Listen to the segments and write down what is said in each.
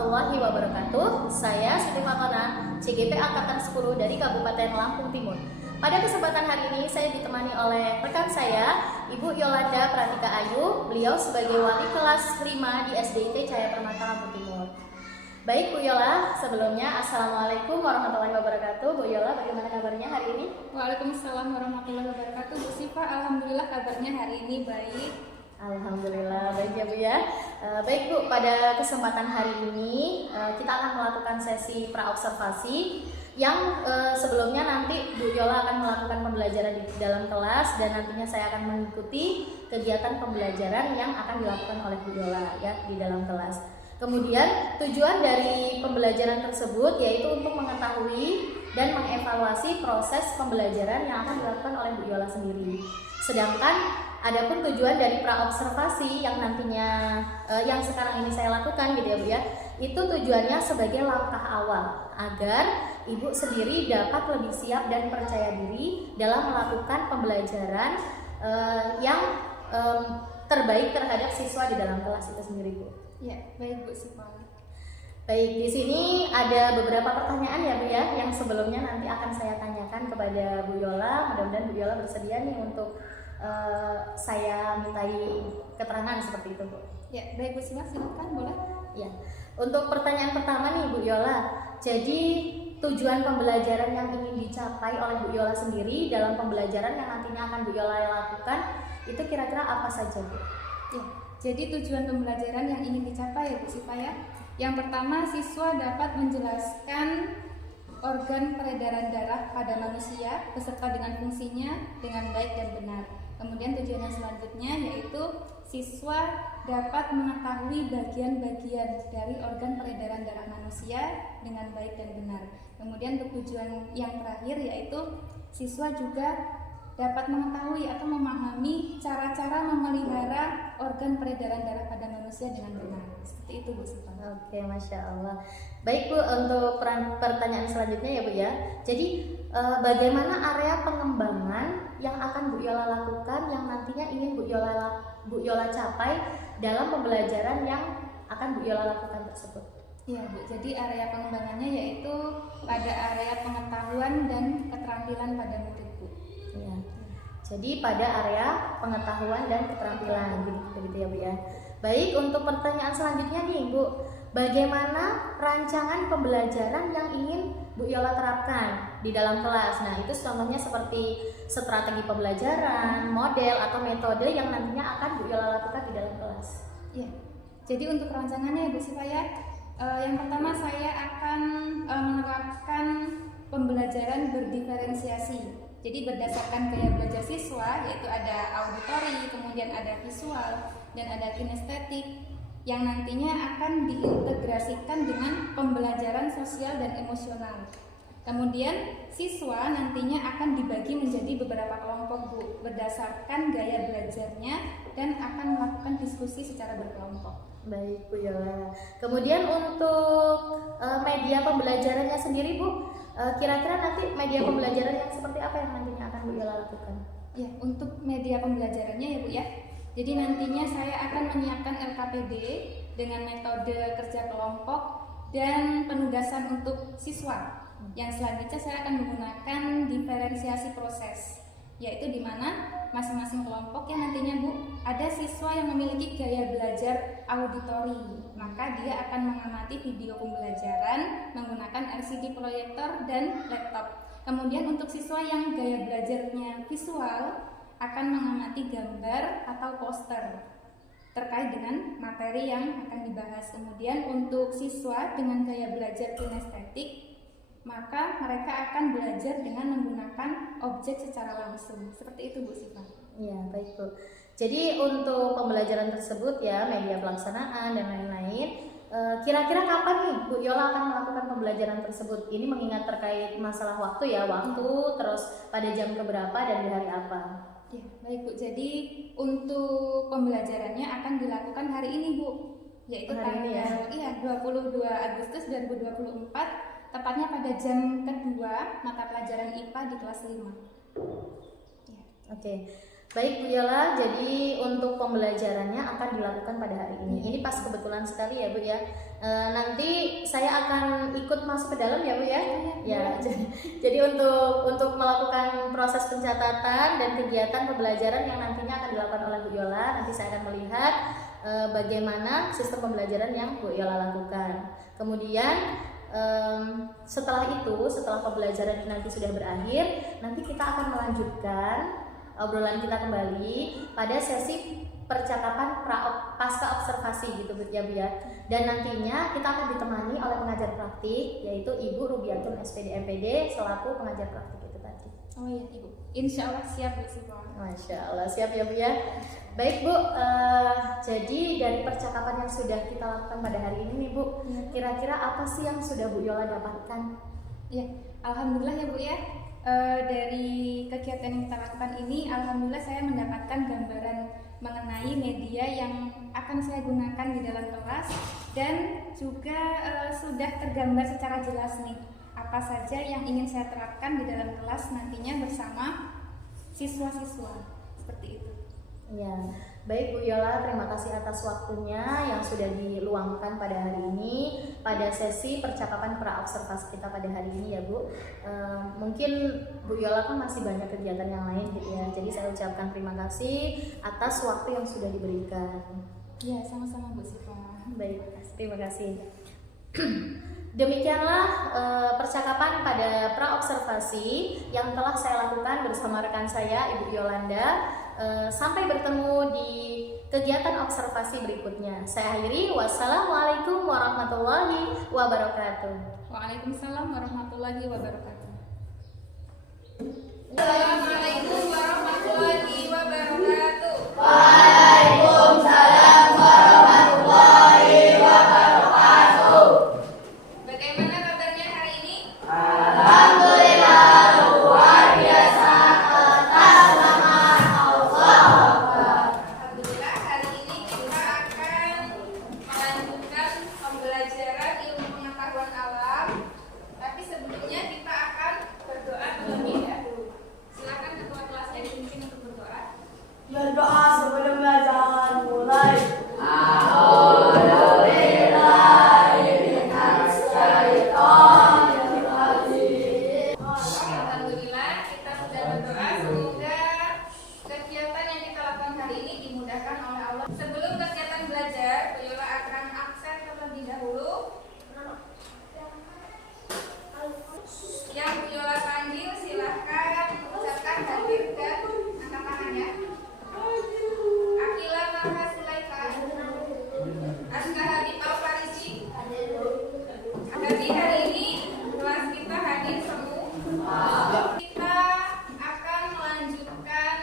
warahmatullahi wabarakatuh. Saya Siti Fatona, CGP Angkatan 10 dari Kabupaten Lampung Timur. Pada kesempatan hari ini saya ditemani oleh rekan saya, Ibu Yolanda Pratika Ayu. Beliau sebagai wali kelas 5 di SDIT Cahaya Permata Lampung Timur. Baik Bu Yola, sebelumnya Assalamualaikum warahmatullahi wabarakatuh. Bu Yola, bagaimana kabarnya hari ini? Waalaikumsalam warahmatullahi wabarakatuh. Bu Siva, alhamdulillah kabarnya hari ini baik. Alhamdulillah baik ya Bu ya. Baik Bu, pada kesempatan hari ini kita akan melakukan sesi praobservasi yang sebelumnya nanti Bu Yola akan melakukan pembelajaran di dalam kelas dan nantinya saya akan mengikuti kegiatan pembelajaran yang akan dilakukan oleh Bu Yola ya di dalam kelas. Kemudian tujuan dari pembelajaran tersebut yaitu untuk mengetahui dan mengevaluasi proses pembelajaran yang akan dilakukan oleh Bu Yola sendiri. Sedangkan adapun tujuan dari praobservasi yang nantinya yang sekarang ini saya lakukan gitu ya Bu ya, itu tujuannya sebagai langkah awal agar Ibu sendiri dapat lebih siap dan percaya diri dalam melakukan pembelajaran yang terbaik terhadap siswa di dalam kelas itu sendiri Bu. Ya, baik Bu Siva. Baik, di sini ada beberapa pertanyaan ya Bu ya, yang sebelumnya nanti akan saya tanyakan kepada Bu Yola. Mudah-mudahan Bu Yola bersedia nih untuk saya mintai keterangan seperti itu Bu. Ya, baik Bu Siva, silakan boleh. Ya, untuk pertanyaan pertama nih Bu Yola, jadi tujuan pembelajaran yang ingin dicapai oleh Bu Yola sendiri dalam pembelajaran yang nantinya akan Bu Yola lakukan itu kira-kira apa saja Bu? Ya, jadi tujuan pembelajaran yang ingin dicapai ya Bu Siva ya. Yang pertama, siswa dapat menjelaskan organ peredaran darah pada manusia beserta dengan fungsinya dengan baik dan benar. Kemudian tujuan yang selanjutnya yaitu siswa dapat mengetahui bagian-bagian dari organ peredaran darah manusia dengan baik dan benar. Kemudian untuk tujuan yang terakhir yaitu siswa juga dapat mengetahui atau memahami cara-cara memelihara organ peredaran darah pada manusia dengan benar. Seperti itu Bu Siva. Oke, Masya Allah. Baik Bu, untuk pertanyaan selanjutnya ya Bu ya. Jadi bagaimana area pengembangan yang akan Bu Yola lakukan yang nantinya ingin Bu Yola capai dalam pembelajaran yang akan Bu Yola lakukan tersebut? Iya Bu, jadi area pengembangannya yaitu pada area pengetahuan dan keterampilan pada murid Bu. Ya. Jadi pada area pengetahuan dan keterampilan begitu ya Bu ya. Baik, untuk pertanyaan selanjutnya nih Bu, bagaimana rancangan pembelajaran yang ingin Bu Yola terapkan di dalam kelas? Nah, itu contohnya seperti strategi pembelajaran, model atau metode yang nantinya akan Bu Yola lakukan di dalam kelas. Ya, jadi untuk rancangannya ya Bu Siva ya, yang pertama saya akan menerapkan pembelajaran berdiferensiasi. Jadi berdasarkan gaya belajar siswa, yaitu ada auditori, kemudian ada visual, dan ada kinestetik yang nantinya akan diintegrasikan dengan pembelajaran sosial dan emosional. Kemudian siswa nantinya akan dibagi menjadi beberapa kelompok Bu, berdasarkan gaya belajarnya dan akan melakukan diskusi secara berkelompok. Baik Bu Yola. Kemudian untuk media pembelajarannya sendiri Bu, kira-kira nanti media pembelajaran yang seperti apa yang nantinya akan Bu Yola lakukan? Ya, untuk media pembelajarannya ya Bu ya. Jadi nantinya saya akan menyiapkan LKPD dengan metode kerja kelompok dan penugasan untuk siswa. Yang selanjutnya saya akan menggunakan diferensiasi proses, yaitu di mana masing-masing kelompok yang nantinya Bu ada siswa yang memiliki gaya belajar auditori, maka dia akan mengamati video pembelajaran menggunakan LCD proyektor dan laptop. Kemudian untuk siswa yang gaya belajarnya visual akan mengamati gambar atau poster terkait dengan materi yang akan dibahas. Kemudian untuk siswa dengan gaya belajar kinestetik, maka mereka akan belajar dengan menggunakan objek secara langsung. Seperti itu Bu Siva. Ya, baik Bu. Jadi untuk pembelajaran tersebut ya, media pelaksanaan dan lain-lain, kira-kira kapan nih Bu Yola akan melakukan pembelajaran tersebut? Ini mengingat terkait masalah waktu ya, terus pada jam keberapa dan di hari apa? Ya, baik Bu. Jadi untuk pembelajarannya akan dilakukan hari ini Bu, yaitu Hari ini tanggal 22 Agustus 2024, tepatnya pada jam kedua mata pelajaran IPA di kelas 5. Ya. Oke. Baik Bu Yola, jadi untuk pembelajarannya akan dilakukan pada hari ini. Ini pas kebetulan sekali ya Bu ya. Nanti saya akan ikut masuk ke dalam ya Bu ya. Ya, jadi untuk melakukan proses pencatatan dan kegiatan pembelajaran yang nantinya akan dilakukan oleh Bu Yola, nanti saya akan melihat bagaimana sistem pembelajaran yang Bu Yola lakukan. Kemudian setelah pembelajaran nanti sudah berakhir, nanti kita akan melanjutkan obrolan kita kembali pada sesi percakapan pasca observasi gitu ya Bu ya. Dan nantinya kita akan ditemani oleh pengajar praktik, yaitu Ibu Rubiatun SPD MPD selaku pengajar praktik itu tadi. Oh iya Ibu, insya Allah siap Bu Sifon. Masya Allah, siap ya Bu ya. Baik Bu, jadi dari percakapan yang sudah kita lakukan pada hari ini nih Bu, kira-kira apa sih yang sudah Bu Yola dapatkan? Ya, alhamdulillah ya Bu ya. Dari kegiatan yang kita lakukan ini, alhamdulillah saya mendapatkan gambaran mengenai media yang akan saya gunakan di dalam kelas, dan juga sudah tergambar secara jelas nih apa saja yang ingin saya terapkan di dalam kelas nantinya bersama siswa-siswa, seperti itu. Ya, baik Bu Yola, terima kasih atas waktunya yang sudah diluangkan pada hari ini pada sesi percakapan praobservasi kita pada hari ini ya Bu. Mungkin Bu Yola kan masih banyak kegiatan yang lain gitu ya. Jadi saya ucapkan terima kasih atas waktu yang sudah diberikan. Ya, sama-sama Bu Siva. Baik, terima kasih. Demikianlah percakapan pada praobservasi yang telah saya lakukan bersama rekan saya Ibu Yolanda. Sampai bertemu di kegiatan observasi berikutnya. Saya akhiri. Wassalamualaikum warahmatullahi wabarakatuh. Waalaikumsalam warahmatullahi wabarakatuh. Assalamualaikum warahmatullahi wabarakatuh. Waalaikumsalam warahmatullahi wabarakatuh. Bagaimana kabarnya hari ini? Alhamdulillah luar biasa atas nama Allah. Alhamdulillah hari ini kita akan melanjutkan pembelajaran ilmu pengetahuan alam. Tapi sebelumnya kita akan berdoa terlebih dahulu. Silakan ketua kelasnya dipimpin untuk berdoa. Berdoa sebelum belajar mulai. Alhamdulillah kita sudah berdoa, semoga kegiatan yang kita lakukan hari ini dimudahkan oleh Allah. Sebelum kegiatan belajar, Bu Yola akan absen terlebih dahulu. Yang Bu Yola panggil silahkan ucapkan hadir dan angkat tangan ya. Akila Marha Sulaika, Aska Habib Al Farisi. Jadi hari ini kelas kita hadir semua. Kita akan melanjutkan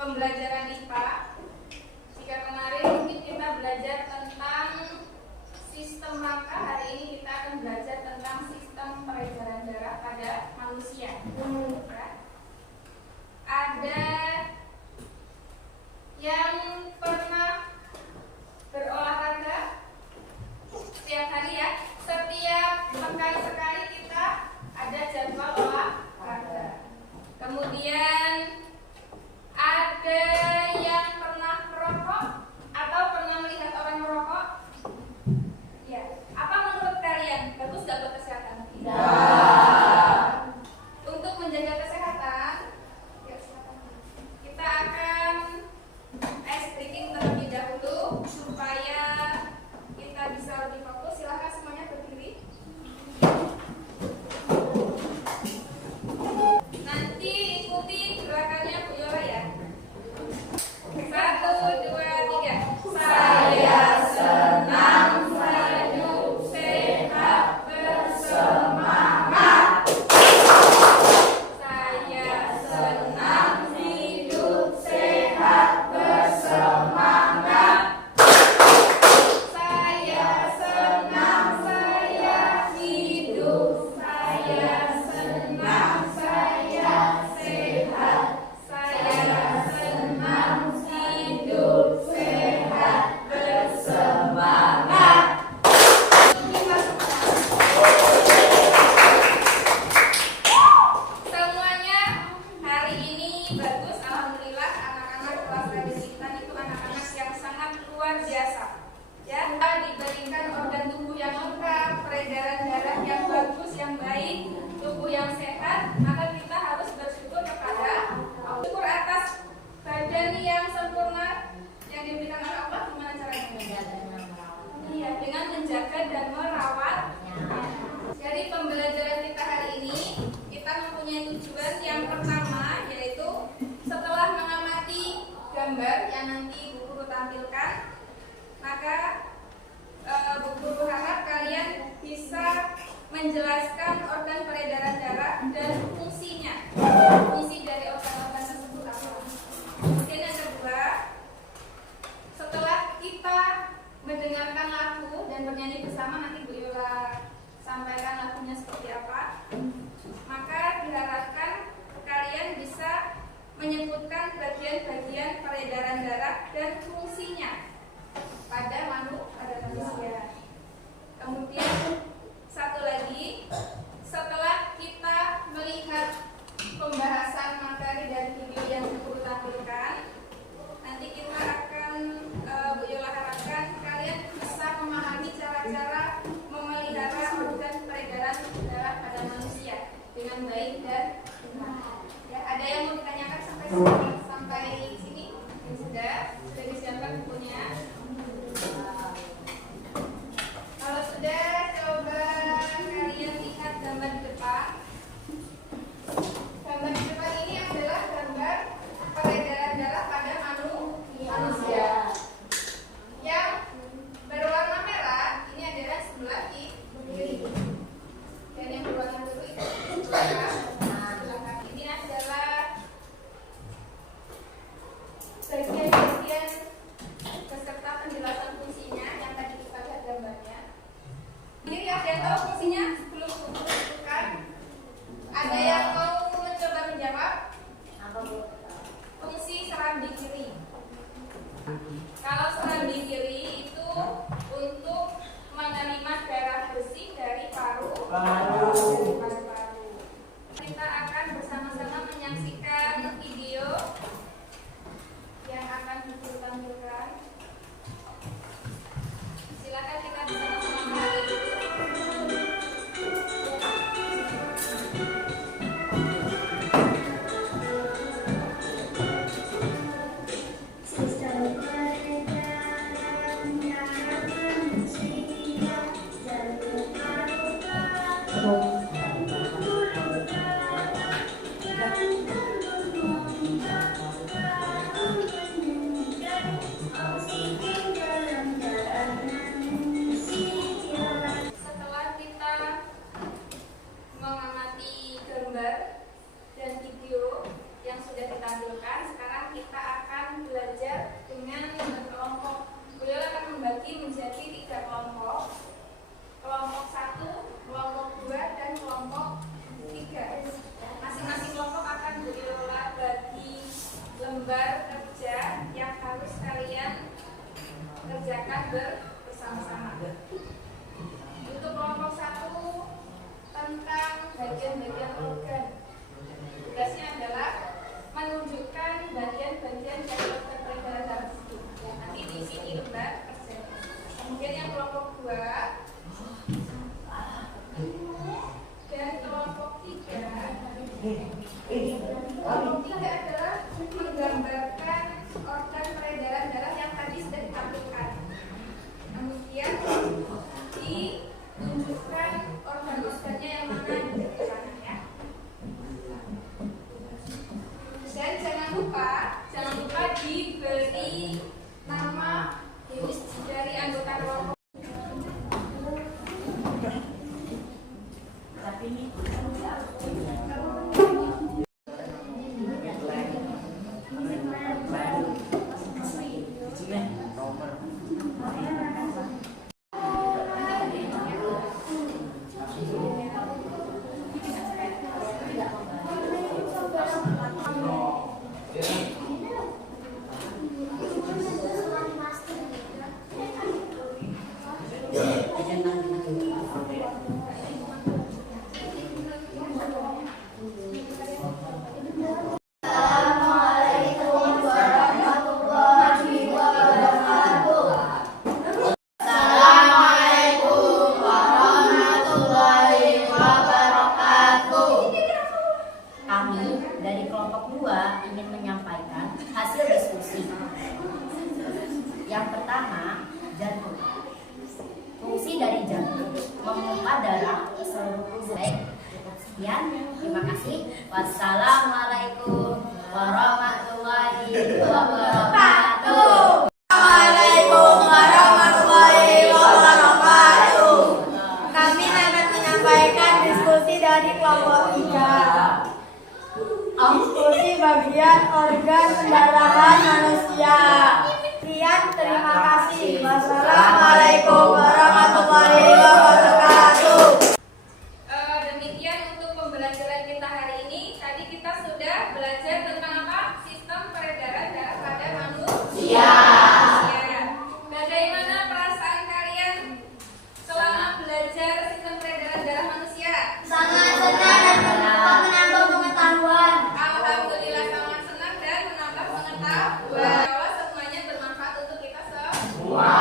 pembelajaran IPA. Jika kemarin mungkin kita belajar tentang sistem rangka, hari ini kita akan belajar tentang sistem peredaran darah pada manusia. Ya. Ada yang pernah berolahraga setiap hari ya? Setiap pekan sekali kita ada jadwal olahraga. Kemudian ada yang pernah merokok atau pernah melihat orang merokok? Ya. Apa menurut kalian? Bagus gak buat kesehatan? Tidak. Untuk menjaga kesehatan, ya silakan. menjelaskan organ peredaran darah dan fungsinya. Fungsi dari organ-organ tersebut apa? Kemudian yang kedua, setelah kita mendengarkan lagu dan bernyanyi bersama, nanti Bu Yola sampaikan lagunya seperti apa, maka diharapkan kalian bisa menyebutkan bagian-bagian peredaran darah dan fungsinya pada manusia. Kemudian satu lagi, setelah kita melihat pembahasan materi dari video yang Ibu tampilkan, nanti kita akan Bu Yola harapkan kalian bisa memahami cara-cara memelihara organ peredaran darah pada manusia dengan baik dan benar. Ya, ada yang mau ditanyakan sampai sini? Sudah disiapkan bukunya. Kalau sudah, coba kalian lihat gambar di depan. Gambar di depan ini adalah gambar peredaran darah pada manusia. Yang berwarna merah ini adalah sebelah kiri, dan yang berwarna biru itu sebelah kanan. Ini adalah bagian-bagian beserta penjelasan fungsinya yang tadi kita lihat gambarnya. Jadi ada yang tahu fungsinya sebelum bukan? Ada yang mau mencoba menjawab? Fungsi serambi kiri. Kalau serambi kiri itu untuk menerima darah bersih dari paru-paru. Kita akan bersama-sama menyaksikan video yang akan ditampilkan. Silakan kita bersama-sama melihat. Setelah kita mengamati gambar dan video yang sudah ditampilkan, sekarang kita akan belajar dengan kelompok. Beliau akan membagi menjadi 3 kelompok. Kelompok 1, kelompok 2, dan kelompok 3. Masing-masing kelompok akan beliau bagi lembar kerja yang harus kalian kerjakan bersama-sama. Untuk kelompok 1 tentang bagian-bagian organ. Tugasnya adalah menunjukkan bagian-bagian dari organ peredaran darah tersebut. Ya, nanti di sini lembar kerja. Kemudian yang kelompok 2 dan kelompok 3. Kelompok 3 adalah menggambarkan organ peredaran darah yang tadi sudah ditampilkan. Kemudian ditunjukkan organ-organnya yang mana di sana ya. Dan jangan lupa diberi nama dari anggota kelompok. Yang pertama, jantung. Fungsi dari jantung memompa darah ke seluruh tubuh. Baik, cukup sekian. Terima kasih. Wassalamualaikum warahmatullahi wabarakatuh. Assalamualaikum warahmatullahi wabarakatuh. Kami akan menyampaikan kelompok 3. Fungsi bagian organ pendarahan manusia. Sekian, terima kasih. Wassalamualaikum warahmatullahi wabarakatuh. Demikian untuk pembelajaran kita hari ini. Tadi kita sudah belajar tentang apa? Sistem peredaran darah pada manusia. Bagaimana perasaan kalian selama belajar sistem peredaran darah manusia? Sangat senang dan menambah pengetahuan. Alhamdulillah sangat senang dan menambah pengetahuan. Bahwa semuanya bermanfaat untuk kita semua.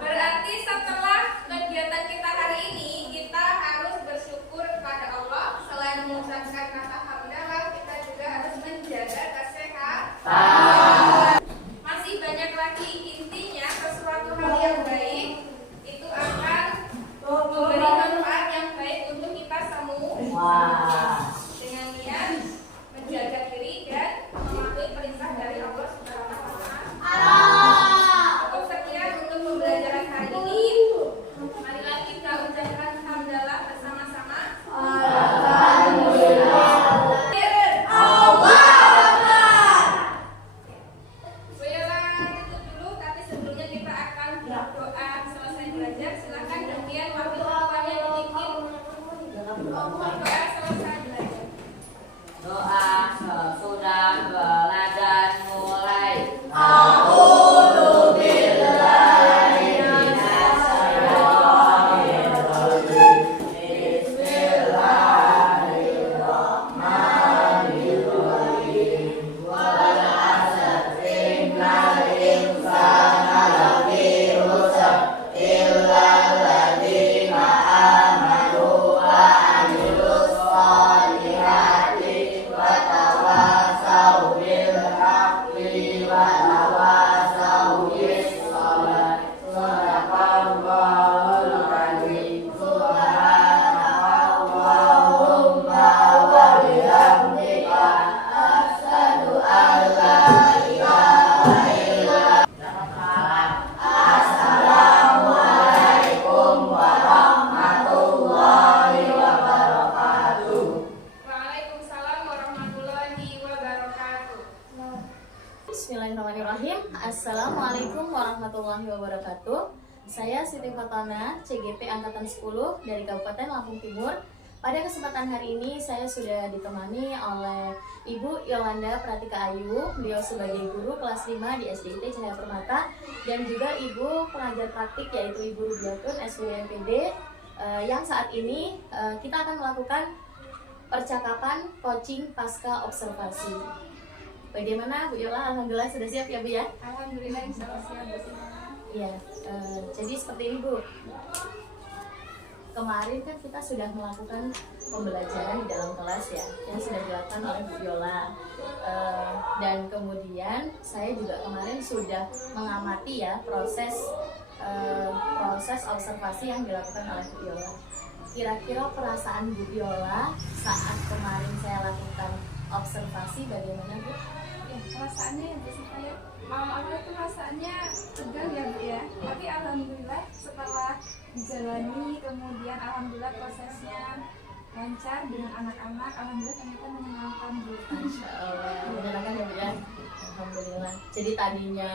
Berarti setelah kegiatan kita hari ini, kita harus bersyukur kepada Allah. Selain mengucapkan kata hamdalah, kita juga harus menjaga kesehatan. Masih banyak lagi, intinya sesuatu hal yang baik itu akan memberi manfaat yang baik untuk kita semua. Dengan niat menjaga diri dan mematuhi perintah dari Allah Subhanahu wa Ta'ala. Cukup sekian untuk pembelajaran hari ini. Marilah kita ucapkan hamdalah bersama-sama. Bolehlah tutup dulu, tapi sebelumnya kita akan berdoa selesai belajar. Silakan kemudian wakil ketuanya dipimpin doa selesai belajar. Doa sesudah belajar mulai. Waalaikumsalam warahmatullahi wabarakatuh. Bismillahirrahmanirrahim. Assalamualaikum warahmatullahi wabarakatuh. Saya Siti Fatona, CGP Angkatan 10 dari Kabupaten Lampung Timur. Pada kesempatan hari ini saya sudah ditemani oleh Ibu Yolanda Pratika Ayu, beliau sebagai guru kelas 5 di SDIT Cahaya Permata, dan juga Ibu pengajar praktik yaitu Ibu Rubiatun SWMPD, yang saat ini kita akan melakukan percakapan coaching pasca observasi. Bagaimana Bu Yola? Alhamdulillah sudah siap ya Bu ya? Alhamdulillah insya Allah siap Bu. Iya, jadi seperti ini Bu. Kemarin kan kita sudah melakukan pembelajaran di dalam kelas ya, yang sudah dilakukan oleh Bu Yola. Dan kemudian saya juga kemarin sudah mengamati ya proses observasi yang dilakukan oleh Bu Yola. Kira-kira perasaan Bu Yola saat kemarin saya lakukan observasi bagaimana Bu? Ya, perasaannya yang saya awal-awal itu rasanya tegang ya Bu ya, tapi alhamdulillah setelah dijalani kemudian alhamdulillah prosesnya lancar dengan anak-anak, alhamdulillah ternyata menyenangkan Bu. Masya Allah, menyenangkan ya Bu ya? Alhamdulillah. Jadi tadinya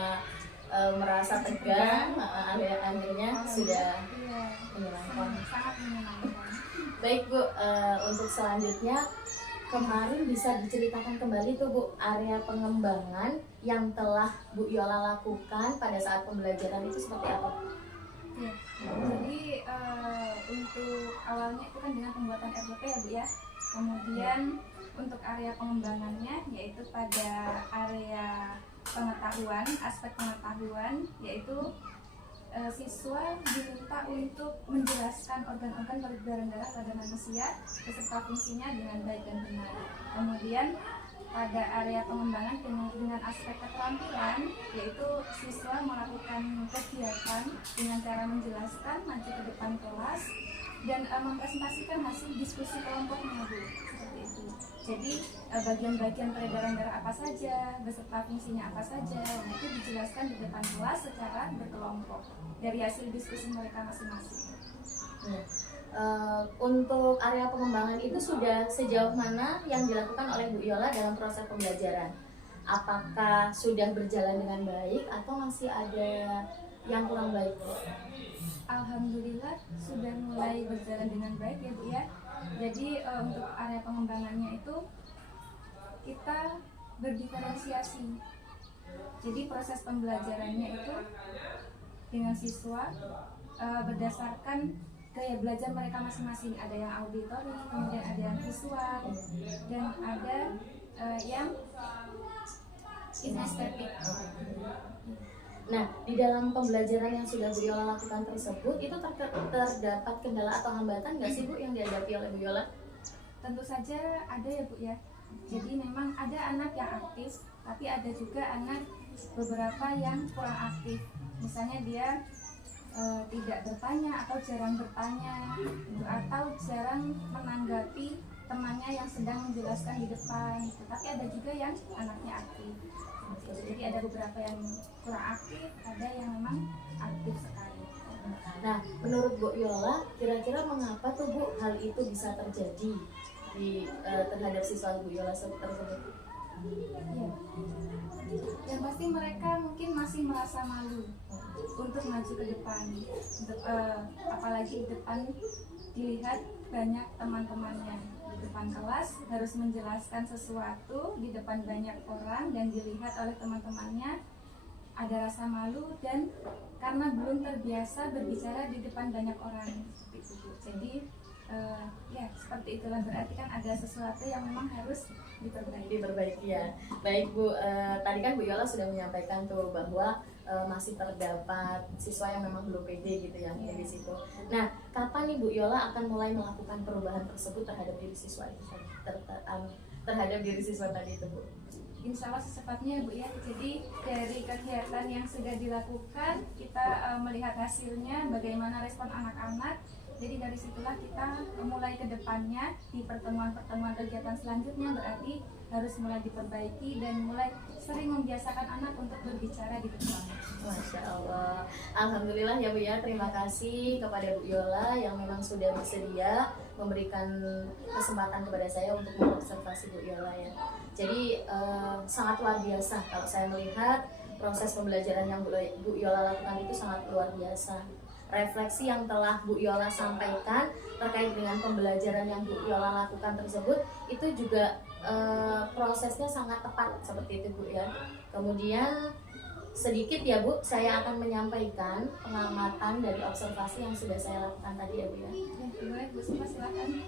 merasa tegang, akhirnya sudah Iya, menyenangkan. sangat menyenangkan. Baik Bu, untuk selanjutnya kemarin bisa diceritakan kembali tuh Bu, area pengembangan yang telah Bu Yola lakukan pada saat pembelajaran itu seperti apa? Ya, jadi untuk awalnya itu kan dengan pembuatan RDP ya Bu ya. Kemudian untuk area pengembangannya yaitu pada area pengetahuan, aspek pengetahuan, yaitu siswa diminta untuk menjelaskan organ-organ peredaran darah pada manusia beserta fungsinya dengan baik dan benar. Kemudian pada area pengembangan dengan aspek keterampilan, yaitu siswa melakukan kegiatan dengan cara menjelaskan maju ke depan kelas dan mempresentasikan hasil diskusi kelompoknya Bu, seperti itu. Jadi bagian-bagian peredaran darah apa saja, beserta fungsinya apa saja, nah itu dijelaskan di depan kelas secara berkelompok dari hasil diskusi mereka masing-masing. Nah, untuk area pengembangan itu sudah sejauh mana yang dilakukan oleh Bu Yola dalam proses pembelajaran? Apakah sudah berjalan dengan baik atau masih ada yang kurang baik, Bu? Alhamdulillah sudah mulai berjalan dengan baik ya Bu ya. Jadi untuk area pengembangannya itu kita berdiferensiasi. Jadi proses pembelajarannya itu dengan siswa berdasarkan gaya belajar mereka masing-masing. Ada yang auditori, kemudian ada yang visual, dan ada yang kinestetik. Nah, di dalam pembelajaran yang sudah Bu Yola lakukan tersebut, itu terdapat kendala atau hambatan nggak sih Bu yang dihadapi oleh Bu Yola? Tentu saja ada ya Bu ya. Jadi memang ada anak yang aktif, tapi ada juga anak beberapa yang kurang aktif. Misalnya dia tidak bertanya atau jarang bertanya, atau jarang menanggapi temannya yang sedang menjelaskan di depan. Tapi ada juga yang anaknya aktif. Jadi ada beberapa yang kurang aktif, ada yang memang aktif sekali. Nah, menurut Bu Yola, kira-kira mengapa tuh Bu hal itu bisa terjadi terhadap siswa Bu Yola tersebut? Ya. Yang pasti mereka mungkin masih merasa malu untuk maju ke depan, apalagi di depan dilihat banyak teman-temannya. Di depan kelas harus menjelaskan sesuatu di depan banyak orang dan dilihat oleh teman-temannya, ada rasa malu dan karena belum terbiasa berbicara di depan banyak orang. Jadi ya seperti itulah, berarti kan ada sesuatu yang memang harus diperbaiki ya. Baik Bu, tadi kan Bu Yola sudah menyampaikan tuh bahwa masih terdapat siswa yang memang belum pede gitu ya di situ. Nah, kapan nih Bu Yola akan mulai melakukan perubahan tersebut terhadap diri siswa itu terhadap diri siswa tadi itu Bu? Insya Allah secepatnya Bu ya. Jadi dari kegiatan yang sudah dilakukan kita melihat hasilnya, bagaimana respon anak-anak. Jadi dari situlah kita mulai ke depannya di pertemuan-pertemuan kegiatan selanjutnya, berarti harus mulai diperbaiki dan mulai sering membiasakan anak untuk berbicara di depan. Masya Allah, Alhamdulillah ya Bu ya. Terima kasih kepada Bu Yola yang memang sudah bersedia memberikan kesempatan kepada saya untuk mengobservasi Bu Yola ya. Jadi sangat luar biasa kalau saya melihat proses pembelajaran yang Bu Yola lakukan itu sangat luar biasa. Refleksi yang telah Bu Yola sampaikan terkait dengan pembelajaran yang Bu Yola lakukan tersebut itu juga prosesnya sangat tepat seperti itu Bu ya. Kemudian sedikit ya Bu, saya akan menyampaikan pengamatan dari observasi yang sudah saya lakukan tadi ya Bu ya. Boleh Bu Siva, silakan.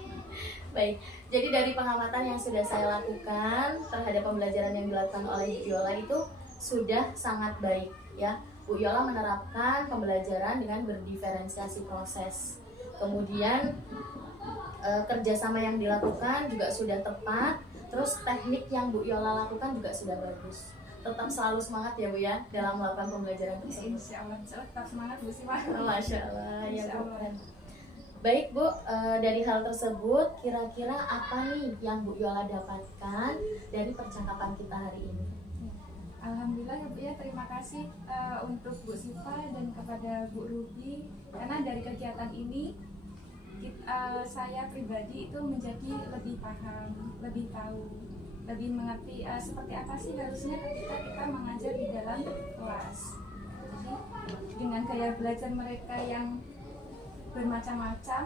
Baik, jadi dari pengamatan yang sudah saya lakukan terhadap pembelajaran yang dilakukan oleh Bu Yola itu sudah sangat baik ya. Bu Yola menerapkan pembelajaran dengan berdiferensiasi proses. Kemudian kerjasama yang dilakukan juga sudah tepat. Terus teknik yang Bu Yola lakukan juga sudah bagus. Tetap selalu semangat ya Bu ya dalam melakukan pembelajaran tersebut. Insya Allah tetap semangat Bu Siva. Masya Allah ya Insya Bu. Allah. Baik Bu, dari hal tersebut kira-kira apa nih yang Bu Yola dapatkan dari percakapan kita hari ini? Alhamdulillah ya Bu ya, terima kasih untuk Bu Siva dan kepada Bu Ruby, karena dari kegiatan ini saya pribadi itu menjadi lebih paham, lebih tahu, lebih mengerti seperti apa sih harusnya ketika kita mengajar di dalam kelas. Jadi dengan gaya belajar mereka yang bermacam-macam,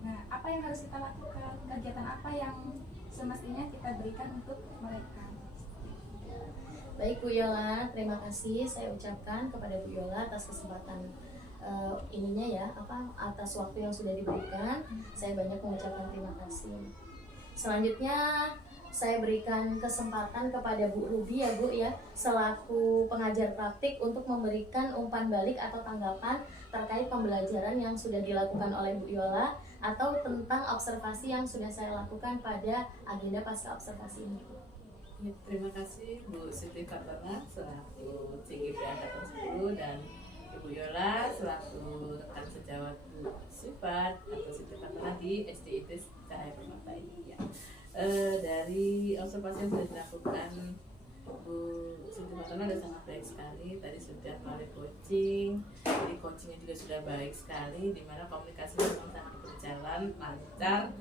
nah apa yang harus kita lakukan, kegiatan apa yang semestinya kita berikan untuk mereka. Baik Bu Yola, terima kasih saya ucapkan kepada Bu Yola atas kesempatan ininya ya, atas waktu yang sudah diberikan. Saya banyak mengucapkan terima kasih. Selanjutnya saya berikan kesempatan kepada Bu Ruby ya Bu ya, selaku pengajar praktik untuk memberikan umpan balik atau tanggapan terkait pembelajaran yang sudah dilakukan oleh Bu Yola atau tentang observasi yang sudah saya lakukan pada agenda pasca observasi ini. Ya, terima kasih Bu Siti Fatona selaku CGP Angkatan 10 dan Ibu Yola selaku rekan sejawat Bu Sifat atau Siti Fatona di SDIT Cahaya Permata ini ya. Dari observasi yang sudah dilakukan Bu Siti Fatona sudah sangat baik sekali. Tadi sudah melalui coaching, jadi coachingnya juga sudah baik sekali, di mana komunikasi memang sangat berjalan berjalan lancar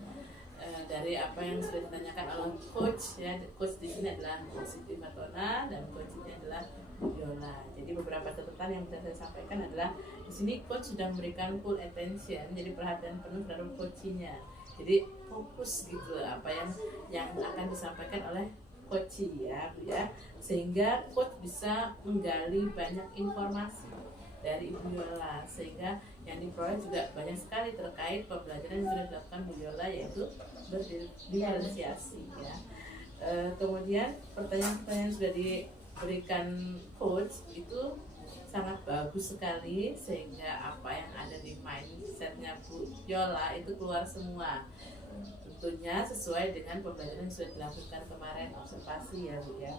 dari apa yang sudah ditanyakan oleh coach ya. Coach di sini adalah Siti Fatona dan coach ini adalah Bu Yola. Jadi beberapa catatan yang bisa saya sampaikan adalah di sini coach sudah memberikan full attention, jadi perhatian penuh terhadap coachnya. Jadi fokus gitu apa yang akan disampaikan oleh coach ya Bu ya, sehingga coach bisa menggali banyak informasi dari Ibu Yola, sehingga yang diperoleh juga banyak sekali terkait pembelajaran yang sudah dilakukan Bu Yola, yaitu berdiferensiasi ya. Kemudian pertanyaan-pertanyaan yang sudah diberikan coach itu sangat bagus sekali, sehingga apa yang ada di mindsetnya Bu Yola itu keluar semua, tentunya sesuai dengan pembelajaran yang sudah dilakukan kemarin, observasi ya Bu ya.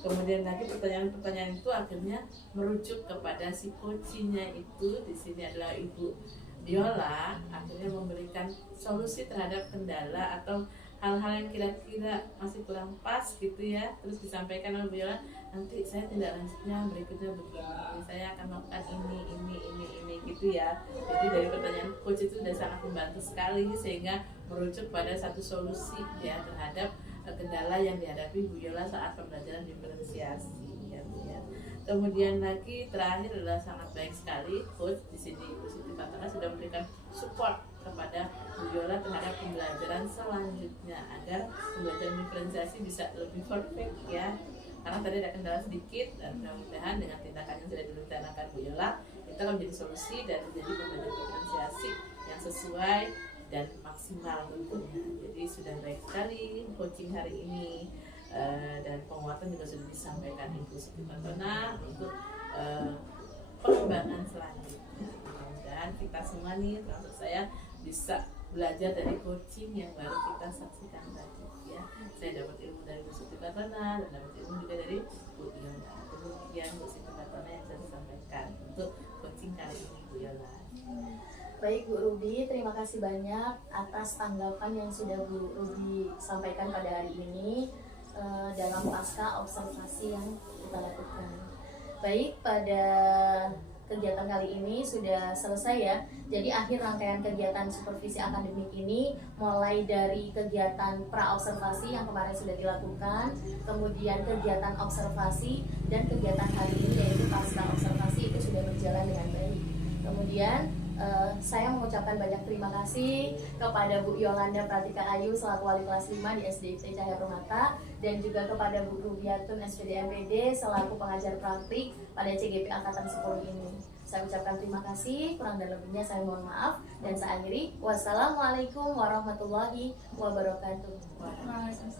Kemudian lagi pertanyaan-pertanyaan itu akhirnya merujuk kepada si coachnya itu, di sini adalah Ibu Yola, akhirnya memberikan solusi terhadap kendala atau hal-hal yang kira-kira masih kurang pas gitu ya, terus disampaikan oleh Bu Yola, nanti saya tindak lanjutnya berikutnya begini, saya akan melakukan ini gitu ya. Jadi dari pertanyaan coach itu sudah sangat membantu sekali, sehingga merujuk pada satu solusi ya terhadap kendala yang dihadapi Bu Yola saat pembelajaran diferensiasi ya, Bu ya. Kemudian lagi terakhir adalah sangat baik sekali coach di sini Bu Siti Fatona sudah memberikan support kepada Bu Yola terhadap pembelajaran selanjutnya agar pembelajaran diferensiasi bisa lebih perfect ya. Karena tadi ada kendala sedikit dan mudah-mudahan dengan tindakan yang sudah direncanakan Bu Yola itu akan menjadi solusi dan menjadi pembelajaran diferensiasi yang sesuai dan maksimal tentunya. Jadi sudah baik sekali coaching hari ini dan penguatan juga sudah disampaikan Ibu Siti Fatona untuk pengembangan selanjutnya. Mudah-mudahan kita semua nih termasuk saya bisa belajar dari coaching yang baru kita saksikan tadi ya. Saya dapat ilmu dari Bu Siti Fatona dan dapat ilmu juga dari Bu Yola. Demikian Bu Siti Fatona yang saya sampaikan untuk coaching kali ini Bu Yola. Baik Bu Ruby, terima kasih banyak atas tanggapan yang sudah Bu Ruby sampaikan pada hari ini dalam pasca observasi yang kita lakukan. Baik, pada kegiatan kali ini sudah selesai ya. Jadi akhir rangkaian kegiatan supervisi akademik ini mulai dari kegiatan pra-observasi yang kemarin sudah dilakukan, kemudian kegiatan observasi, dan kegiatan hari ini yaitu pasca observasi itu sudah berjalan dengan baik. Kemudian saya mengucapkan banyak terima kasih kepada Bu Yolanda Pratika Ayu selaku Wali kelas 5 di SDIT Cahaya Permata, dan juga kepada Bu Rubiatun SPD MPD selaku pengajar praktik pada CGP Angkatan 10 ini. Saya ucapkan terima kasih, kurang dan lebihnya saya mohon maaf, dan saya akhiri. Wassalamualaikum warahmatullahi wabarakatuh. Waalaikumsalam.